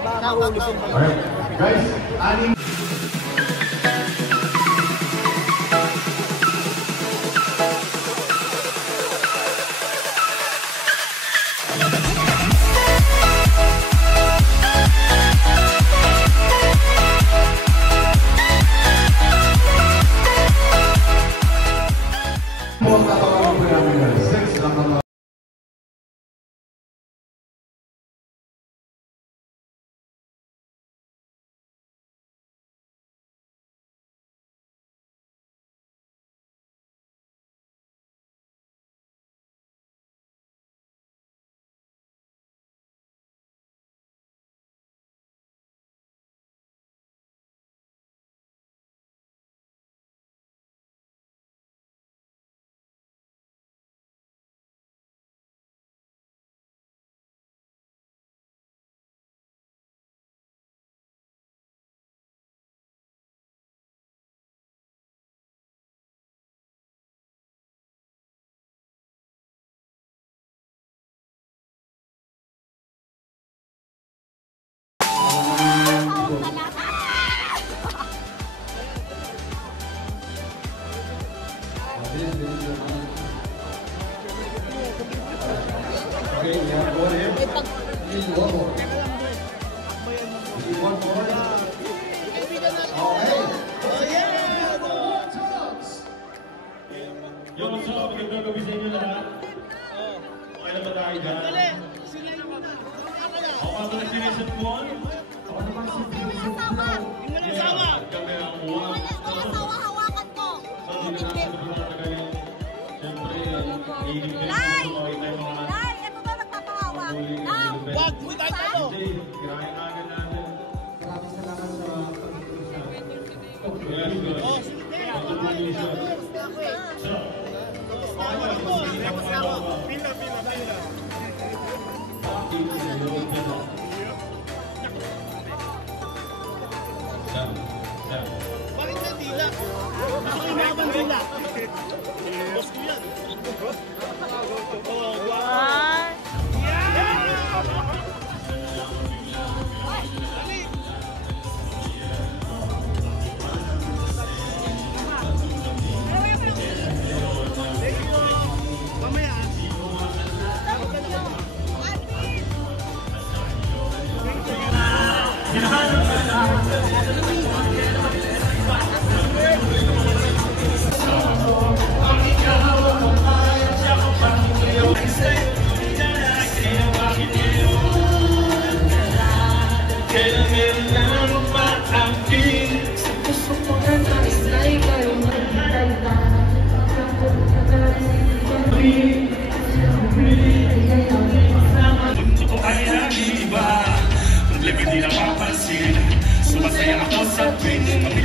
Alright, guys, aning... Yung gusto ko, magandang gabi sa inyo lahat. Okay na ba tayo dyan? Ako ang mga sinisip ko. Ako naman si sinisip ko. Kami ang uwag. Walang asawa, hawakan mo. Siyempre, hihigit din Lai! ko makita yung mga... Lai, ito ba nagpapahawak? Wag! Hindi, kirahin natin natin. Maraming salamat sa pag-iusap. Yes, good. So, Bakit nandila? Ako yung mga bandila. Boss ko yan. Hindi napapansin, sumasaya ako sa tuwing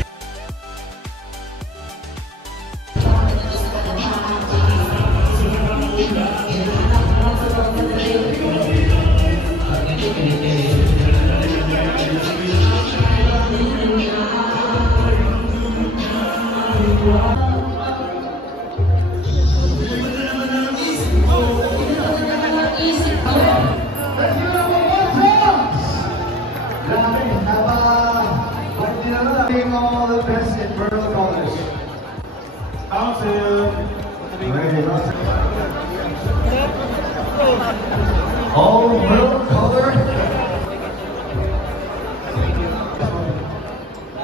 all the best in Pearl Colors. All Pearl Color.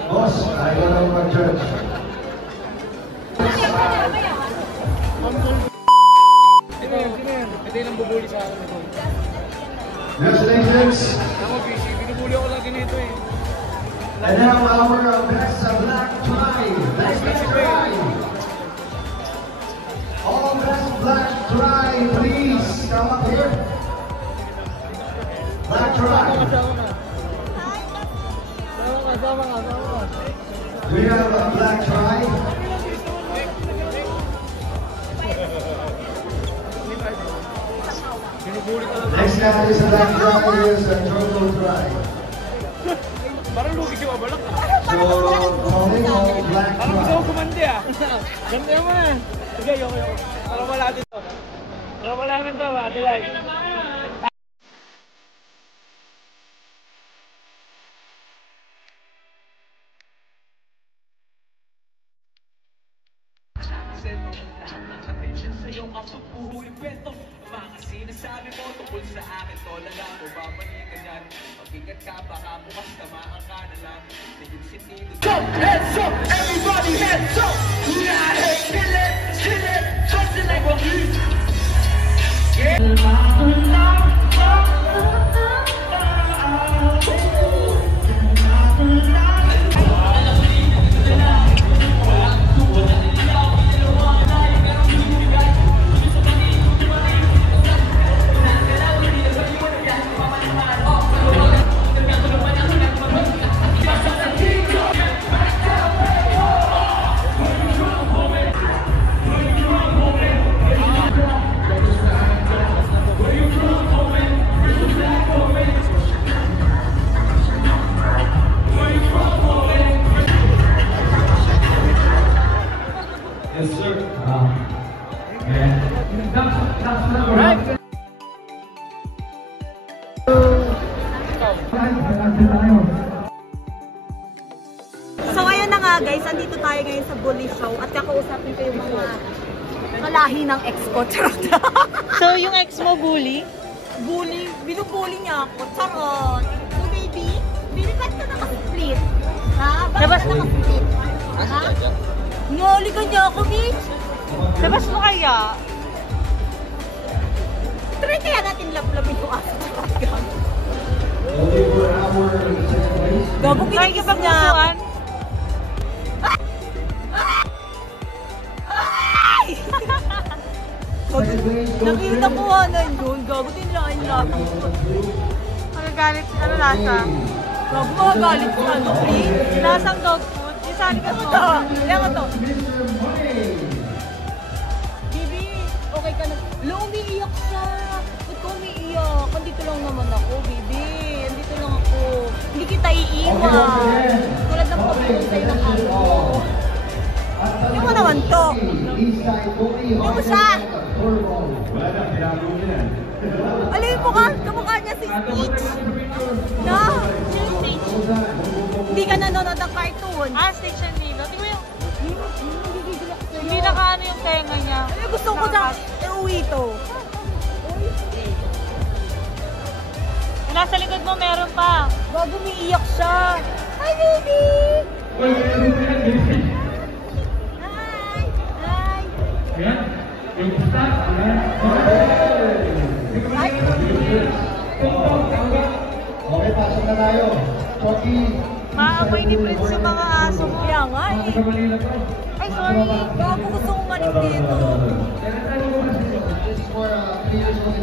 Boss, I don't know my judge. Ito yung bubuli sa akin. Congratulations. Ako, busy. Binubuli ako lagi nito eh. And now our best black tribe. Best tribe. All best black tribe, please come up here. Black tribe. We have a black tribe. Next now is a black tribe is a turtle tribe. Parang lugi si Wabalak. So, calling all black Parang gusto ko tribe. kumandi ah. Ganda naman ah. Sige, okay. Para malatin to. Para malatin to, Ate Lai. ang pagpuhuli kwento. Mga sinasabi mo tungkol sa akin, Tola lang o babalik ka dyan. Mag-ingat ka, baka bukas tamaan ka na lang. Naging sentido. So, hands up, everybody hands up! Yeah, hey, kill it, trust it like what we do. Yes, sir. Alright. So ayun na nga guys, andito tayo ngayon sa bully show at kakausapin ko yung mga kalahi ng ex ko. So, yung ex mo bully? Bully, binubully niya ako. Charot. So baby, bilipat ka naka-split. Ha? Bakit Labas- ka naka-split? Ha? Ngoli ka niya ako, bitch. Labas mo kaya? Try kaya natin laplapin yung aso. Only for our second place. Gago Kaya kinikis kapag niya. nasuan? Second place, Nakita ko na yun. Gago din lang yung labi. Magagalit, ano lasa? Gago magagalit ko. Ano, please? Lasang dog food? Isali ka Ano mo. to? Ayan ko to. Mr. Money. Bibi, okay ka na. Lo, umiiyak siya. Ba't ka umiiyak? Andito lang naman ako, Bibi. Andito lang ako. Hindi kita iiwan. Tulad ng pagpunta sa'yo ng ano. Hindi mo naman to. Hindi mo siya. Alin mo ka? Kamukha niya si Stitch. No? Si Stitch. Hindi ka nanonood ng cartoon. Ah, Station Nilo. Tingnan mo yung... Hindi nakaano yung tenga niya. Ay, gusto ko na iuwi to. Nasa likod mo, meron pa. Bago umiiyak siya. Hi, baby! Hi! Hi! Hi! Okay, pasok na tayo. Chucky. Maamoy ni Prince yung mga aso mo. Kaya nga eh. Ay, sorry. Bago gusto kong manik dito. This is for 3 years old.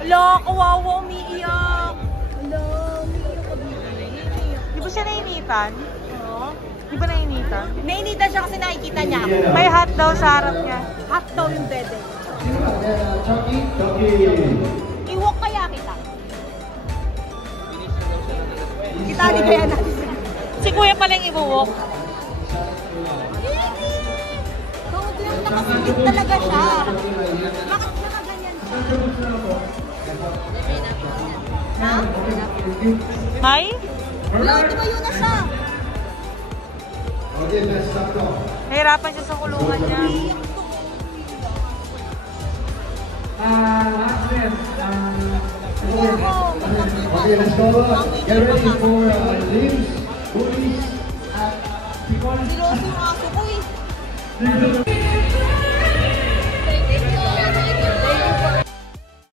Ala, kawawa umiiyak. Ala, umiiyak ka dito. Di ba siya nainitan? Oo. Di ba nainitan? Nainita siya kasi nakikita niya ako. May hot daw sa harap niya. Hot daw yung dede. Chucky. Iwok kaya kita. Kita di kaya natin. Si Kuya pala yung ibuwok. Bakit lang nakasigit talaga siya? Bakit nakaganyan siya? Ha? May? Wala, tumayo na siya. Okay, best up to. Nahirapan siya sa kulungan niya. Okay, let's go. Get ready for Limbs, Bullies, at Picon. Siloso yung aso ko eh.